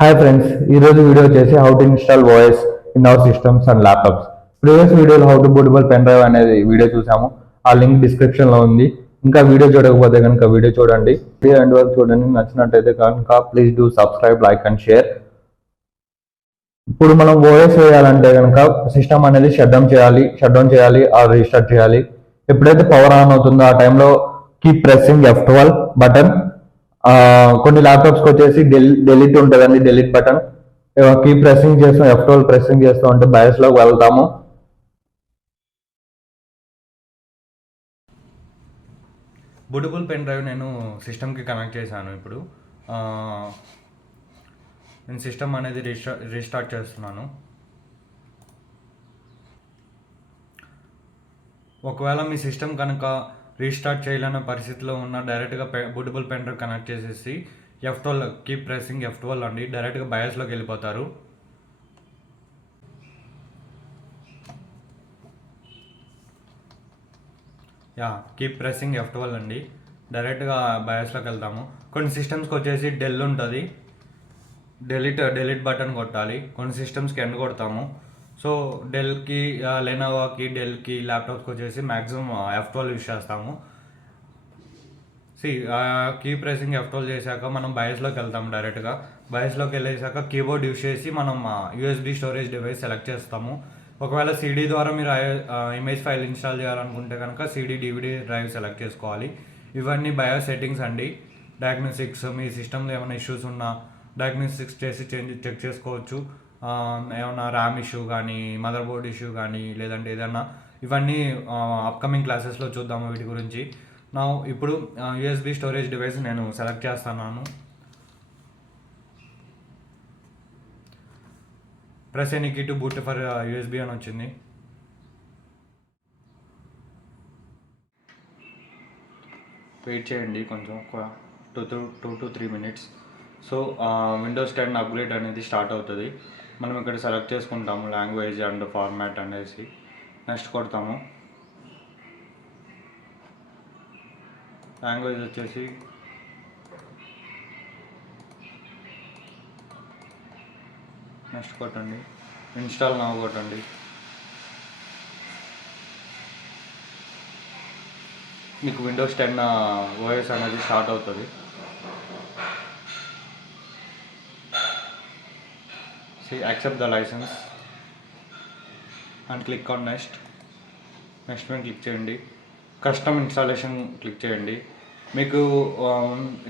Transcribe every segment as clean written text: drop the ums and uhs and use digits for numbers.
Hi friends, ఈరోజు video వచ్చేసి how to install OS in our systems and laptops. Previous వీడియోలో how to bootable pen drive అనేది video చూసాము. ఆ లింక్ డిస్క్రిప్షన్లో ఉంది. ఇంకా వీడియో చూడకపోతే కనుక వీడియో చూడండి. వీడియో ఎండ్ వరకు చూడండి. నచ్చినట్టయితే కనుక please do subscribe, like and share. ఇప్పుడు మనం ఓఎస్ వేయాలంటే కనుక సిస్టమ్ అనేది షట్ డౌన్ చేయాలి ఆర్ రీస్టార్ట్ చేయాలి. ఎప్పుడైతే పవర్ ఆన్ అవుతుందో ఆ టైంలో కీప్ ప్రెస్సింగ్ F12 బటన్. కొన్ని ల్యాప్టాప్స్కి వచ్చేసి డెలిట్ ఉంటుందండి, డెలిట్ బటన్. కీప్ ప్రెస్సింగ్ చేస్తాం, F12 ప్రెస్సింగ్ చేస్తూ ఉంటే బయాస్లోకి వెళ్తాము. బూటబుల్ పెన్ డ్రైవ్ నేను సిస్టమ్కి కనెక్ట్ చేశాను. ఇప్పుడు నేను సిస్టమ్ అనేది రీస్టార్ట్ చేస్తున్నాను. ఒకవేళ మీ సిస్టమ్ కనుక రీస్టార్ట్ చేయలేని పరిస్థితిలో ఉన్న డైరెక్ట్గా బూటబుల్ పెన్ డ్రైవ్ కనెక్ట్ చేసేసి F12 కీప్ ప్రెస్సింగ్ F12 అండి, డైరెక్ట్గా బయాస్లోకి వెళ్ళిపోతారు. కీప్ ప్రెస్సింగ్ F12 అండి, డైరెక్ట్గా బయాస్లోకి వెళ్తాము. కొన్ని సిస్టమ్స్కి వచ్చేసి డెల్ ఉంటుంది, డెలిట్ బటన్ కొట్టాలి. కొన్ని సిస్టమ్స్కి ఎండ్ కొడతాము. సో డెల్కి, లెనోవాకి, డెల్కి ల్యాప్టాప్స్కి వచ్చేసి మ్యాక్సిమం F12 యూస్ చేస్తాము. కీప్ ప్రెసింగ్ F12 చేశాక మనం బయాస్లోకి వెళ్తాము. డైరెక్ట్గా బయాస్లోకి వెళ్ళేసాక కీబోర్డ్ యూస్ చేసి మనం USB స్టోరేజ్ డివైస్ సెలెక్ట్ చేస్తాము. ఒకవేళ CD ద్వారా మీరు ఇమేజ్ ఫైల్ ఇన్స్టాల్ చేయాలనుకుంటే కనుక CD DVD డ్రైవ్ సెలెక్ట్ చేసుకోవాలి. ఇవన్నీ బయాస్ సెట్టింగ్స్ అండి. డయాగ్నోస్టిక్స్, మీ సిస్టంలో ఏమైనా ఇష్యూస్ ఉన్నా డయాగ్నోస్టిక్స్ చేసి చెక్ చేసుకోవచ్చు. ఏమైనా ర్యామ్ ఇష్యూ కానీ, మదర్ బోర్డ్ ఇష్యూ కానీ, లేదంటే ఏదన్నా, ఇవన్నీ అప్కమింగ్ క్లాసెస్లో చూద్దాము వీటి గురించి. ఇప్పుడు USB స్టోరేజ్ డివైస్ నేను సెలెక్ట్ చేస్తున్నాను. Press any key to boot for USB అని వచ్చింది. వెయిట్ చేయండి కొంచెం, ఒక 2 to 3 minutes. So Windows 10 upgrade అనేది స్టార్ట్ అవుతుంది. మనం ఇక్కడ సెలెక్ట్ చేసుకుంటాము లాంగ్వేజ్ అండ్ ఫార్మాట్ అనేసి. నెక్స్ట్ కొడతాము. లాంగ్వేజ్ వచ్చేసి నెక్స్ట్ కొట్టండి. ఇన్స్టాల్ నౌ కొట్టండి. మీకు విండోస్ 10 ఓఎస్ అనేది స్టార్ట్ అవుతుంది. Accept the license and click on next మీద క్లిక్ చేయండి. కస్టమ్ ఇన్స్టాలేషన్ క్లిక్ చేయండి. మీకు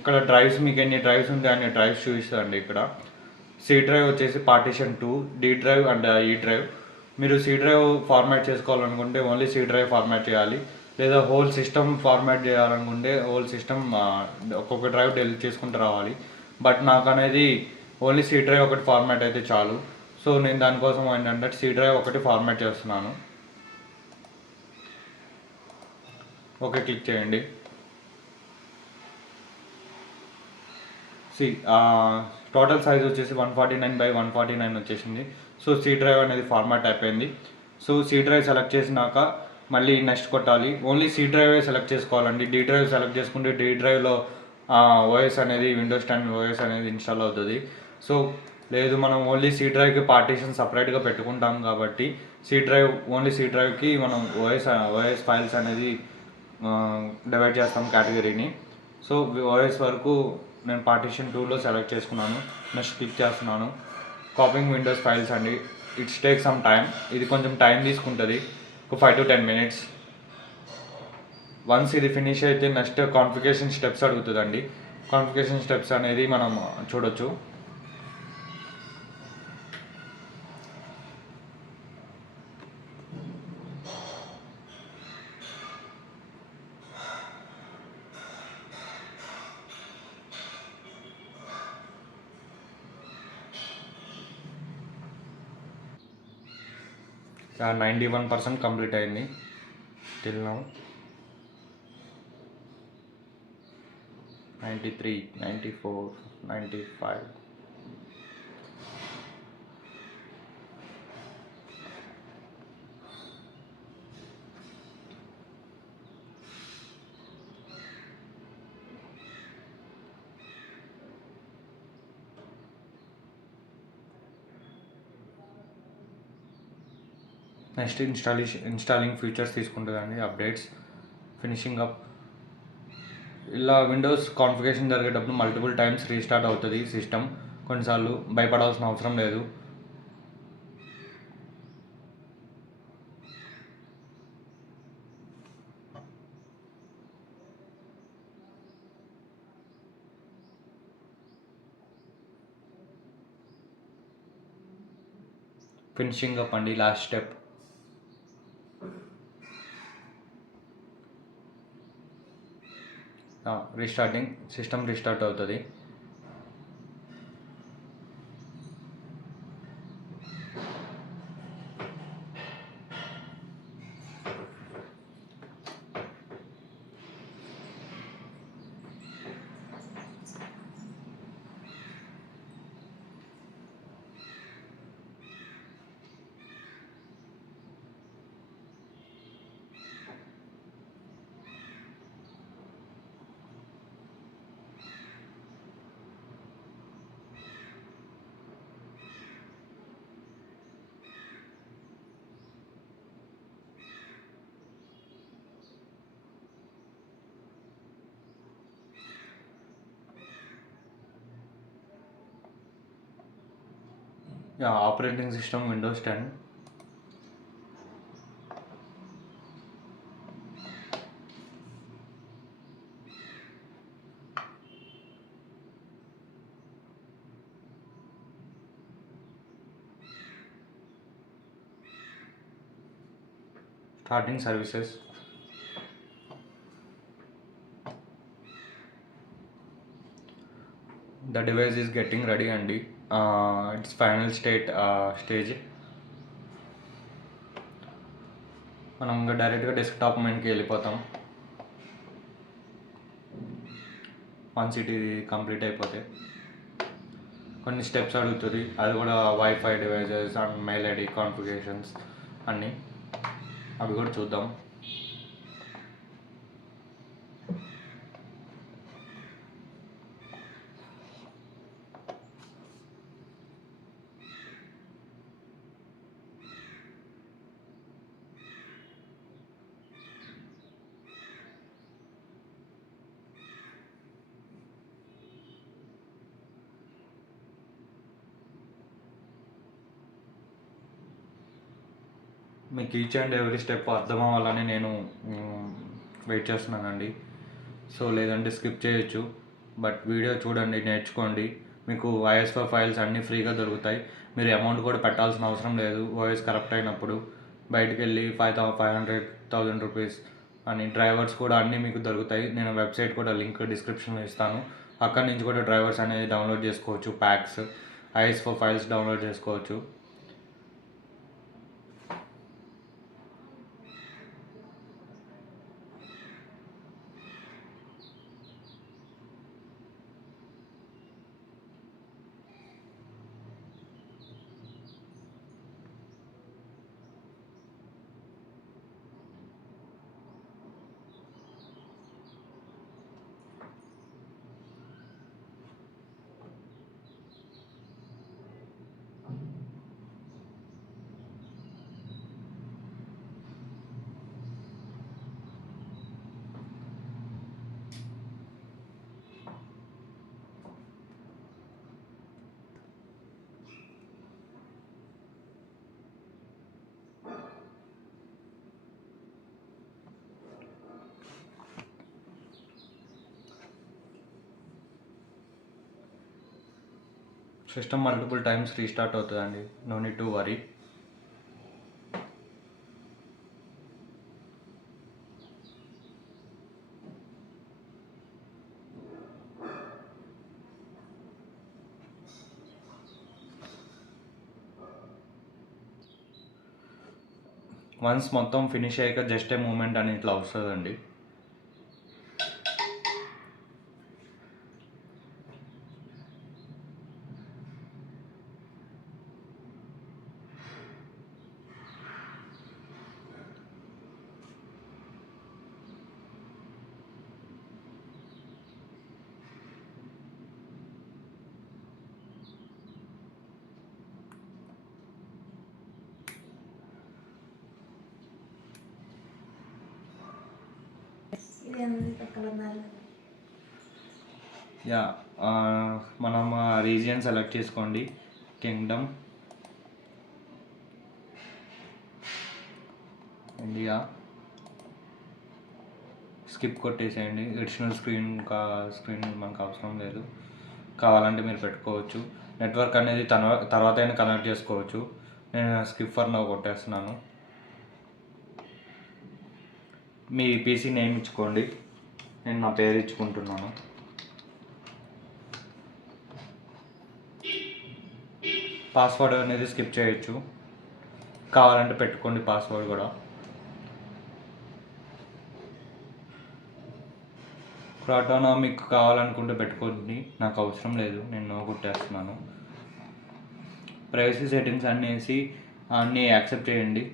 ఇక్కడ డ్రైవ్స్, మీకు ఎన్ని డ్రైవ్స్ ఉంటే అన్ని డ్రైవ్స్ చూపిస్తుందండి. ఇక్కడ C డ్రైవ్ వచ్చేసి పార్టీషన్ 2, D drive and E drive. మీరు C డ్రైవ్ ఫార్మాట్ చేసుకోవాలనుకుంటే ఓన్లీ C డ్రైవ్ ఫార్మాట్ చేయాలి. లేదా హోల్ సిస్టమ్ ఫార్మాట్ చేయాలనుకుంటే హోల్ సిస్టమ్ ఒక్కొక్క డ్రైవ్ డెలిట్ చేసుకుంటూ రావాలి. బట్ నాకు అనేది ఓన్లీ C డ్రైవ్ ఒకటి ఫార్మాట్ అయితే చాలు. సో నేను దానికోసం ఏంటంటే C డ్రైవ్ ఒకటి ఫార్మాట్ చేస్తున్నాను. ఓకే క్లిక్ చేయండి. టోటల్ సైజ్ వచ్చేసి 149x149 వచ్చేసింది. సో C డ్రైవ్ అనేది ఫార్మాట్ అయిపోయింది. సో C డ్రైవ్ సెలెక్ట్ చేసినాక మళ్ళీ నెక్స్ట్ కొట్టాలి. ఓన్లీ C డ్రైవే సెలెక్ట్ చేసుకోవాలండి. D డ్రైవ్ సెలెక్ట్ చేసుకుంటే D డ్రైవ్లో ఓఎస్ అనేది, విండోస్ 10 ఓఎస్ అనేది ఇన్స్టాల్ అవుతుంది. సో లేదు, మనం ఓన్లీ C డ్రైవ్కి పార్టీషన్ సపరేట్గా పెట్టుకుంటాం కాబట్టి ఓన్లీ C డ్రైవ్కి మనం ఓఎస్ ఫైల్స్ అనేది డివైడ్ చేస్తాం కేటగిరీని. సో ఓఎస్ వరకు నేను పార్టీషన్ 2లో సెలెక్ట్ చేసుకున్నాను. నెక్స్ట్ క్లిక్ చేస్తున్నాను. కాపింగ్ విండోస్ ఫైల్స్ అండి. It's take some time. ఇది కొంచెం టైం తీసుకుంటుంది, ఒక 5 to 10 minutes. వన్స్ ఇది ఫినిష్ అయితే నెక్స్ట్ కాన్ఫిగరేషన్ స్టెప్స్ అడుగుతుందండి. కాన్ఫిగరేషన్ స్టెప్స్ అనేది మనం చూడొచ్చు. ఆ 91% కంప్లీట్ అయింది till now. 93, 94, 95. Next installing features తీసుకుంటుందండి, అప్డేట్స్, ఫినిషింగ్ అప్. ఇలా విండోస్ కాన్ఫిగరేషన్ జరిగేటప్పుడు మల్టిపుల్ టైమ్స్ రీస్టార్ట్ అవుతుంది సిస్టమ్. కొన్నిసార్లు భయపడాల్సిన అవసరం లేదు. ఫినిషింగ్ అప్ అండి, last step. Restarting, system restart అవుతుంది. Operating system Windows 10. Starting services. The device is getting ready అండి. It's final stage. మనం ఇంకా డైరెక్ట్గా డెస్క్టాప్ మెయిన్కి వెళ్ళిపోతాం వన్స్ ఇది కంప్లీట్ అయిపోతే. కొన్ని స్టెప్స్ అడుగుతుంది, అది కూడా wifi devices and mail ID configurations అన్నీ, అవి కూడా చూద్దాం. మీకు ఈచ్ అండ్ ఎవ్రీ స్టెప్ అర్థం అవ్వాలని నేను వెయిట్ చేస్తున్నానండి. సో లేదంటే స్కిప్ చేయొచ్చు, బట్ వీడియో చూడండి, నేర్చుకోండి. మీకు ISO ఫైల్స్ అన్నీ ఫ్రీగా దొరుకుతాయి. మీరు అమౌంట్ కూడా పెట్టాల్సిన అవసరం లేదు. వాయిస్ కరెక్ట్ అయినప్పుడు బయటకు వెళ్ళి 500-1000 రూపీస్ అని డ్రైవర్స్ కూడా అన్నీ మీకు దొరుకుతాయి. నేను వెబ్సైట్ కూడా లింక్ డిస్క్రిప్షన్లో ఇస్తాను. అక్కడి నుంచి కూడా డ్రైవర్స్ అనేది డౌన్లోడ్ చేసుకోవచ్చు. ప్యాక్స్, ISO ఫైల్స్ డౌన్లోడ్ చేసుకోవచ్చు. సిస్టమ్ మల్టిపుల్ టైమ్స్ రీస్టార్ట్ అవుతుందండి, no need to worry. Once మొత్తం ఫినిష్ అయ్యాక జస్ట్ ఏ మూమెంట్ అని ఇట్లా వస్తుందండి. ఇది ఎందుకు పక్కన ఉండాలి? యా మనం రీజియన్ సెలెక్ట్ చేసుకోండి. Kingdom, India. స్కిప్ కొట్టేసేయండి. ఎడిషనల్ స్క్రీన్ మనకు అవసరం లేదు. కావాలంటే మీరు పెట్టుకోవచ్చు. నెట్వర్క్ అనేది తర్వాత అయినా కనెక్ట్ చేసుకోవచ్చు. నేను స్కిప్ ఫర్ నౌ కొట్టేస్తున్నాను. మీ పీసీ నేమ్ ఇచ్చుకోండి. నేను నా పేరు ఇచ్చుకుంటున్నాను. పాస్వర్డ్ అనేది స్కిప్ చేయొచ్చు. కావాలంటే పెట్టుకోండి పాస్వర్డ్ కూడా. క్రాటోనా మీకు కావాలనుకుంటే పెట్టుకోండి, నాకు అవసరం లేదు, నేను నో కొట్టేస్తున్నాను. ప్రైవసీ సెట్టింగ్స్ అన్నీ యాక్సెప్ట్ చేయండి.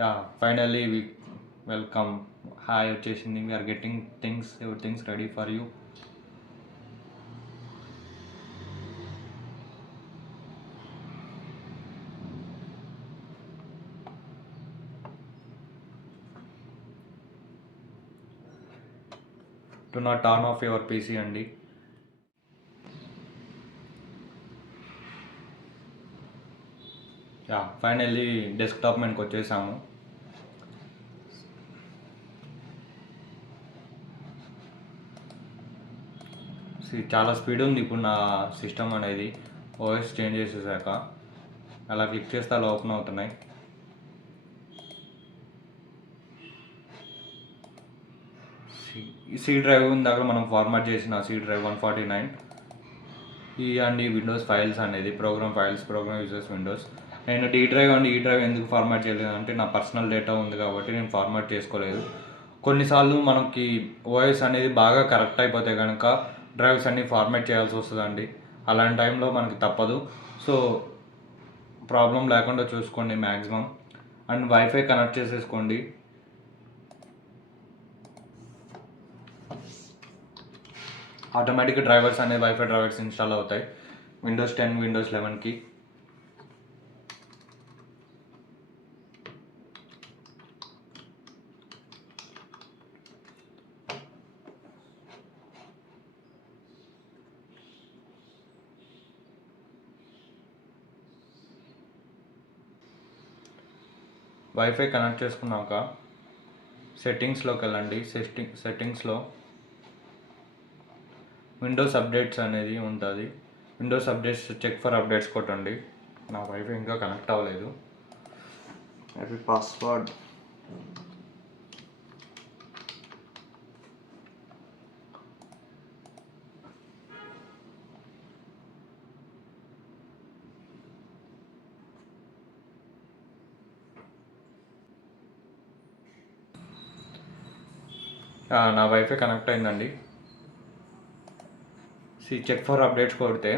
యా ఫైనల్లీ వెల్కమ్, హాయ్ వచ్చేసింది. We're getting everythings ready for you. Do not turn off your PC అండి. యా ఫైనల్లీ డెస్క్టాప్ మీదకి వచ్చేసాము. చాలా స్పీడ్ ఉంది ఇప్పుడు నా సిస్టమ్ అనేది. ఓఎస్ చేంజ్ చేసేసాక అలా క్లిక్ చేస్తే అలా ఓపెన్ అవుతున్నాయి. ఈ సి డ్రైవ్ ఇందాక మనం ఫార్మాట్ చేసిన సి డ్రైవ్ 149. ఈ విండోస్ ఫైల్స్ అనేది program files, program users Windows. నేను ఈ డ్రైవ్ ఎందుకు ఫార్మాట్ చేయలేదు అంటే నా పర్సనల్ డేటా ఉంది కాబట్టి నేను ఫార్మాట్ చేసుకోలేదు. కొన్నిసార్లు మనకి ఓఎస్ అనేది బాగా కరెక్ట్ అయిపోతే కనుక డ్రైవ్స్ అన్నీ ఫార్మాట్ చేయాల్సి వస్తుందండి. అలాంటి టైంలో మనకి తప్పదు. సో ప్రాబ్లం లేకుండా చూసుకోండి మ్యాక్సిమం. అండ్ వైఫై కనెక్ట్ చేసేసుకోండి. ఆటోమేటిక్గా డ్రైవర్స్ అనేది వైఫై డ్రైవర్స్ ఇన్స్టాల్ అవుతాయి విండోస్ 10, విండోస్ 11కి. వైఫై కనెక్ట్ చేసుకున్నాక సెట్టింగ్స్లోకి వెళ్ళండి. సెట్టింగ్స్లో విండోస్ అప్డేట్స్ అనేది ఉంటుంది. Windows updates check for updates కొట్టండి. నా వైఫై ఇంకా కనెక్ట్ అవ్వలేదు. వైఫై పాస్వర్డ్ నా వైఫై కనెక్ట్ అయిందండి. చెక్ ఫర్ అప్డేట్స్ కొడితే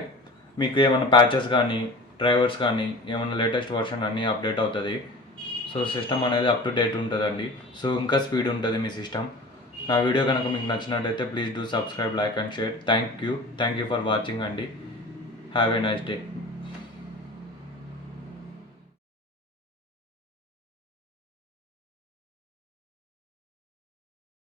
మీకు ఏమైనా ప్యాచెస్ కానీ డ్రైవర్స్ కానీ ఏమైనా లేటెస్ట్ వర్షన్ అన్నీ అప్డేట్ అవుతుంది. సో సిస్టమ్ అనేది అప్ టు డేట్ ఉంటుందండి. సో ఇంకా స్పీడ్ ఉంటుంది మీ సిస్టమ్. నా వీడియో కనుక మీకు నచ్చినట్టయితే please do subscribe, like and share. Thank you for watching అండి. Have a nice day.